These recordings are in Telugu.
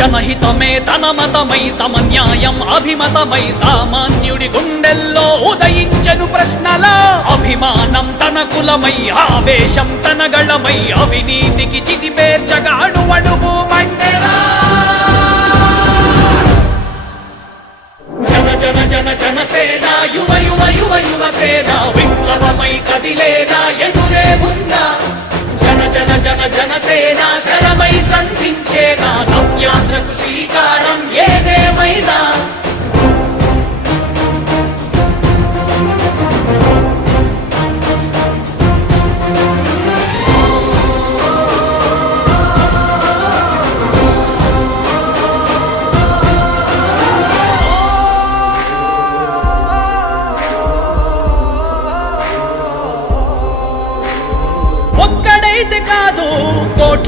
జనహితమే తన మతమై సమన్యాయం అభిమతమై సామాన్యుడి గుండెల్లో ఉదయించను ప్రశ్నల. అభిమానం తన కులమై ఆవేశం తన గళమై అవినీతికి చితిపేర్చక అణువడుగు మండెరా జన జన జన జనసేన యువ యువ యువ యువసేన విప్లవమై కదిలేనా జనసేన శరమై సంధించేనా నవ్యాంధ్రకు శ్రీకారం ఏదేమైనా?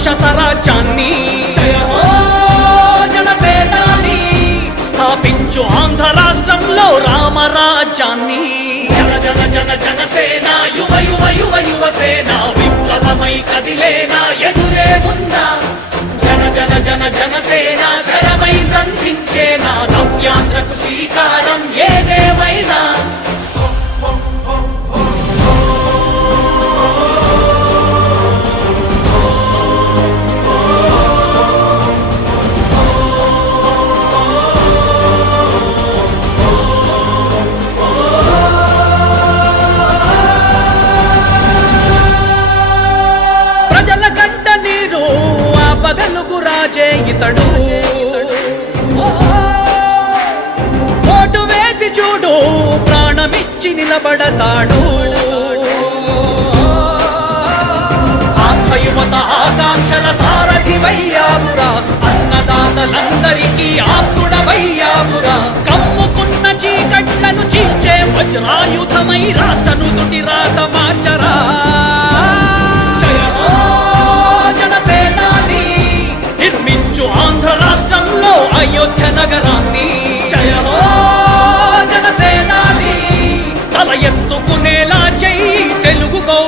రాష్ట్రంలో రాక్షస రాజ్యాన్ని జనసేనాని స్థాపించు ఆంధ్ర రాష్ట్రంలో రామరాజ్యాన్ని. జన జన జన జనసేన యువ యువ యువ యువసేన విప్లవమై కదిలేనా ఎదురే ముందా? జన జన జన జనసేన శరమై సంధించేనా? నవ్యాంధ్రకు శ్రీకారం ఏదేమైనా? రాజే ఓటు వేసి చూడు ప్రాణమిచ్చి నిలబడతాడు. ఆత్మయుమత ఆకాంక్షల సారథి సారథివయ్యావురా. అన్నదాతలందరికీ ఆత్ముడ ఆత్ముడవయ్యావురా. కమ్ముకున్న చీకట్లను చీల్చే వజ్రాయుధమై రాష్ట్రను నుదుటి రాత మార్చరా. అయోధ్య నగరాన్ని జయ హో జనసేనాని తల ఎత్తుకునేలా చెయ్యి తెలుగుకో